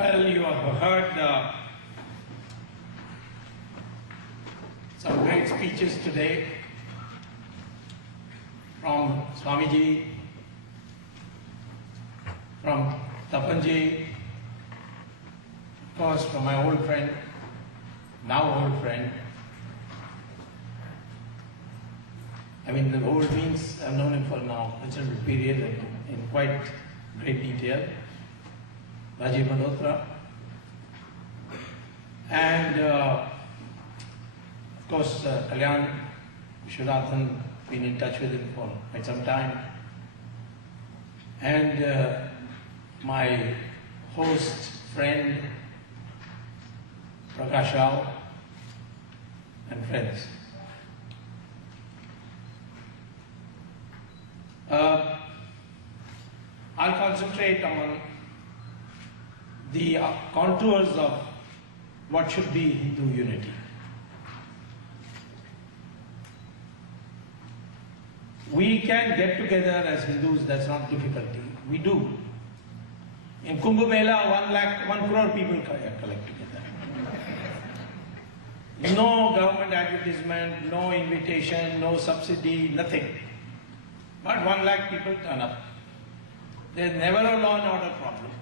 Well, you have heard some great speeches today from Swamiji, from Tapanji, of course from my old friend, now old friend. I mean, the old means I've known him for now a considerable period in quite great detail. Rajiv, and of course Kalyan Vishwanathan, been in touch with him for quite some time, and my host, friend Prakash Rao, and friends. I'll concentrate on the contours of what should be Hindu unity. We can get together as Hindus, that's not difficulty. We do. In Kumbh Mela, 1 crore people collect together. No government advertisement, no invitation, no subsidy, nothing. But 1 lakh people turn up. There's never a law and order problem.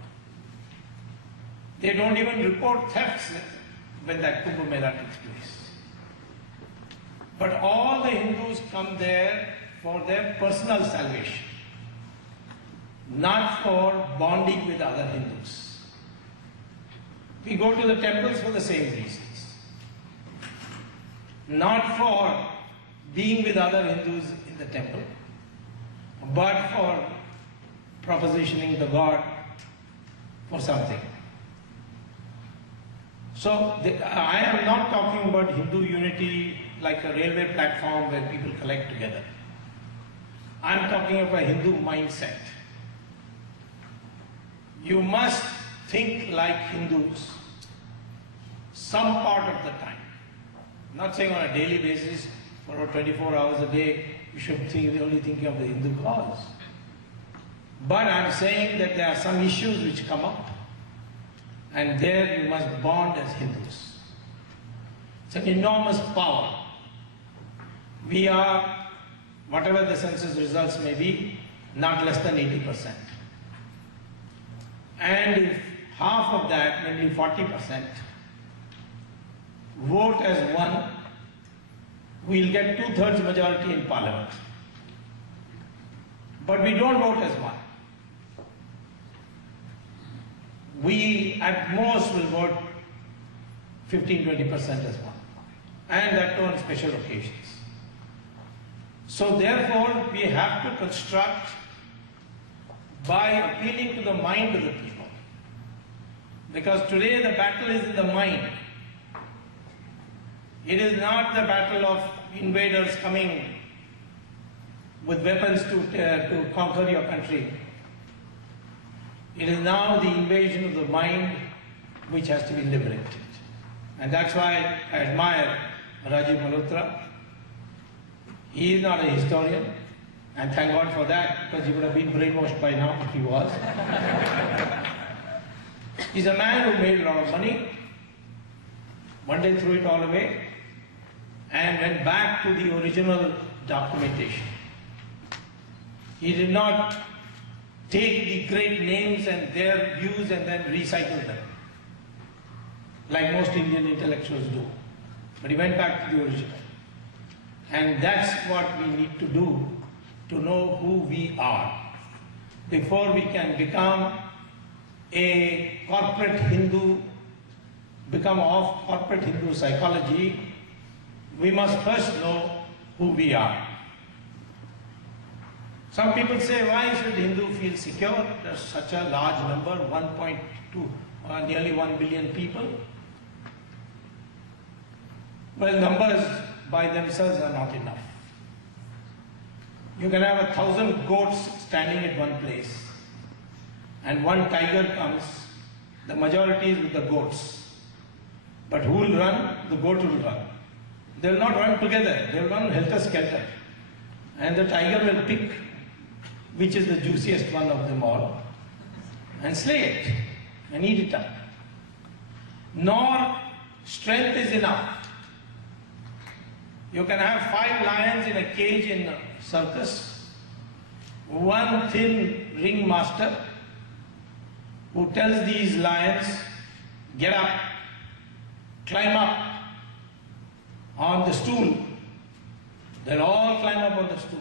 They don't even report thefts when that Kumbh Mela takes place. But all the Hindus come there for their personal salvation, not for bonding with other Hindus. We go to the temples for the same reasons, not for being with other Hindus in the temple, but for propositioning the God for something. So I am not talking about Hindu unity like a railway platform where people collect together. I am talking of a Hindu mindset. You must think like Hindus some part of the time. I'm not saying on a daily basis, for 24 hours a day, you should only thinking of the Hindu cause. But I'm saying that there are some issues which come up, and there you must bond as Hindus. It's an enormous power. We are, whatever the census results may be, not less than 80%. And if half of that, namely 40%, vote as one, we'll get 2/3 majority in parliament. But we don't vote as one. We at most will vote 15–20% as one, and that too on special occasions. So therefore we have to construct by appealing to the mind of the people, because today the battle is in the mind. It is not the battle of invaders coming with weapons to conquer your country. It is now the invasion of the mind which has to be liberated. And that's why I admire Rajiv Malhotra. He is not a historian, and thank God for that, because he would have been brainwashed by now if he was. He's a man who made a lot of money, one day threw it all away, and went back to the original documentation. He did not take the great names and their views and then recycle them, like most Indian intellectuals do. But he went back to the original. And that's what we need to do to know who we are. Before we can become a corporate Hindu, become of corporate Hindu psychology, we must first know who we are. Some people say, why should Hindu feel secure? There's such a large number, 1.2, nearly 1 billion people. Well, numbers by themselves are not enough. You can have 1,000 goats standing at one place, and one tiger comes, the majority is with the goats. But who will run? The goat will run. They will not run together, they will run helter-skelter. And the tiger will pick which is the juiciest one of them all, and slay it, and eat it up. nor strength is enough. You can have 5 lions in a cage in a circus, one thin ringmaster who tells these lions, get up, climb up on the stool. They'll all climb up on the stool.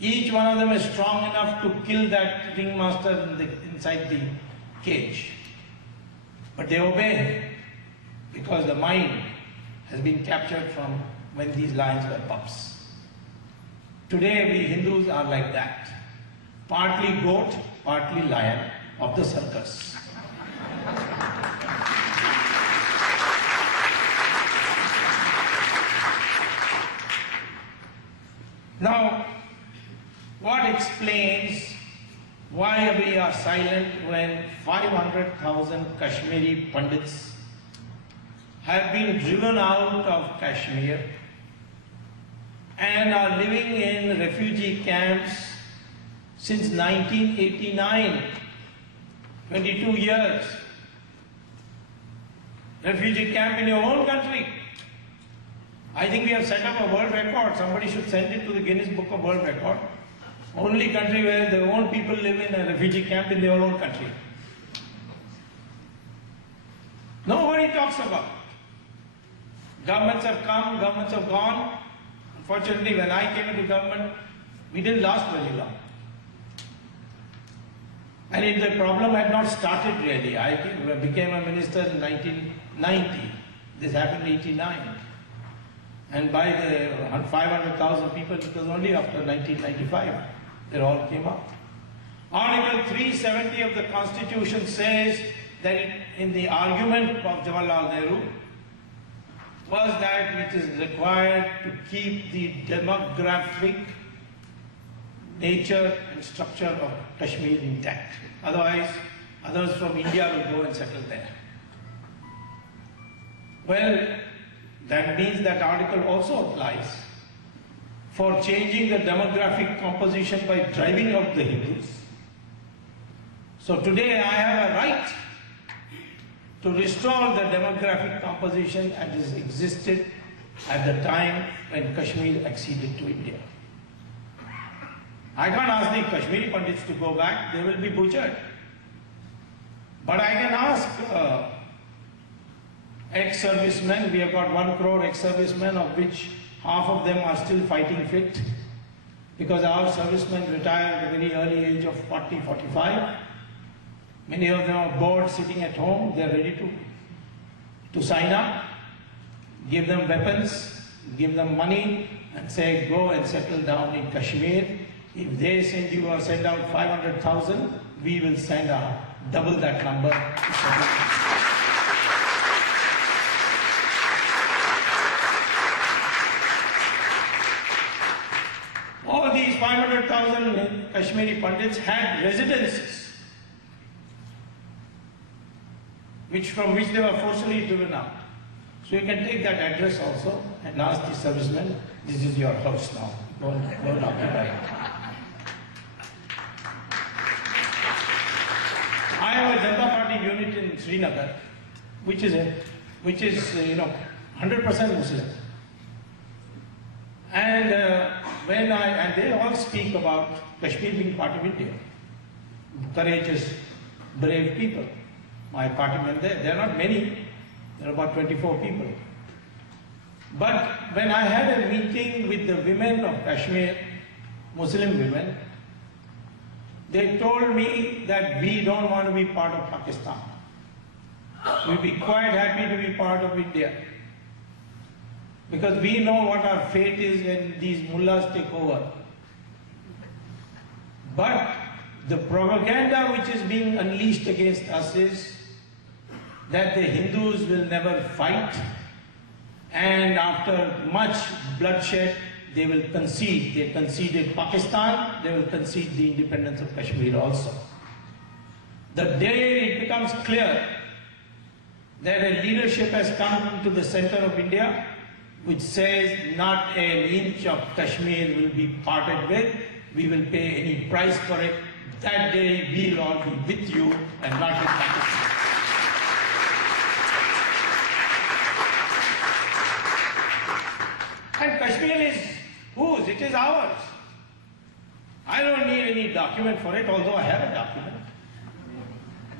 Each one of them is strong enough to kill that ringmaster inside the cage. But they obey because the mind has been captured from when these lions were pups. Today we Hindus are like that. Partly goat, partly lion of the circus. Now, what explains why we are silent when 500,000 Kashmiri Pandits have been driven out of Kashmir and are living in refugee camps since 1989, 22 years. Refugee camp in your own country. I think we have set up a world record. Somebody should send it to the Guinness Book of World Record. Only country where their own people live in a refugee camp in their own country. Nobody talks about it. Governments have come, governments have gone. Unfortunately, when I came into government, we didn't last very long. And the problem had not started really. I became a minister in 1990. This happened in 1989. And by the 500,000 people, it was only after 1995 they all came up. Article 370 of the Constitution says that in the argument of Jawaharlal Nehru was that it is required to keep the demographic nature and structure of Kashmir intact. Otherwise, others from India will go and settle there. Well, that means that article also applies for changing the demographic composition by driving out the Hindus. So today I have a right to restore the demographic composition as it existed at the time when Kashmir acceded to India. I can't ask the Kashmiri Pandits to go back, they will be butchered. But I can ask ex-servicemen. We have got 1 crore ex-servicemen, of which half of them are still fighting fit, because our servicemen retire at a very early age of 40, 45. Many of them are bored sitting at home. They are ready to sign up, give them weapons, give them money and say go and settle down in Kashmir. If they send out 500,000, we will send out double that number to settle. All these 500,000 Kashmiri Pandits had residences from which they were forcibly driven out. So you can take that address also and ask the servicemen, this is your house now, go and occupy it. I have a Janata Party unit in Srinagar, which is 100% Muslim. And and they all speak about Kashmir being part of India. Courageous, brave people. My partymen there are not many, there are about 24 people. But when I had a meeting with the women of Kashmir, Muslim women, they told me that we don't want to be part of Pakistan. We'll be quite happy to be part of India. Because we know what our fate is when these mullahs take over. But the propaganda which is being unleashed against us is that the Hindus will never fight, and after much bloodshed they will concede. They conceded Pakistan, they will concede the independence of Kashmir also. The day it becomes clear that a leadership has come into the center of India which says not an inch of Kashmir will be parted with, we will pay any price for it, that day we will all be with you and not with Pakistan. Kashmir is whose? It is ours. I don't need any document for it, although I have a document.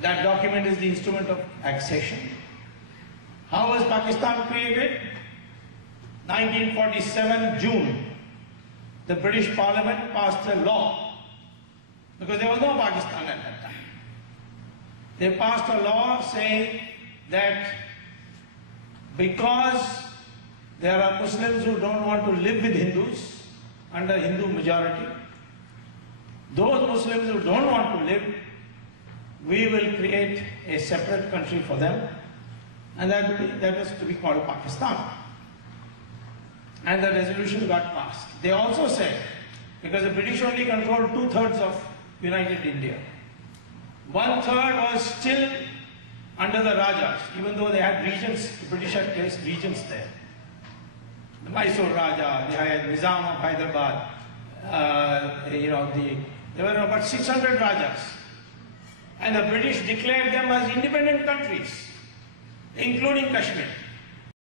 That document is the instrument of accession. How was Pakistan created? 1947 June. The British Parliament passed a law, because there was no Pakistan at that time. They passed a law saying that because there are Muslims who don't want to live with Hindus under Hindu majority, those Muslims who don't want to live, we will create a separate country for them, and that was to be called Pakistan. And the resolution got passed. They also said, because the British only controlled 2/3 of United India, 1/3 was still under the Rajas, even though they had regions. The British had placed regions there. The Mysore Raja, they had Nizam of Hyderabad, there were about 600 Rajas. And the British declared them as independent countries, including Kashmir.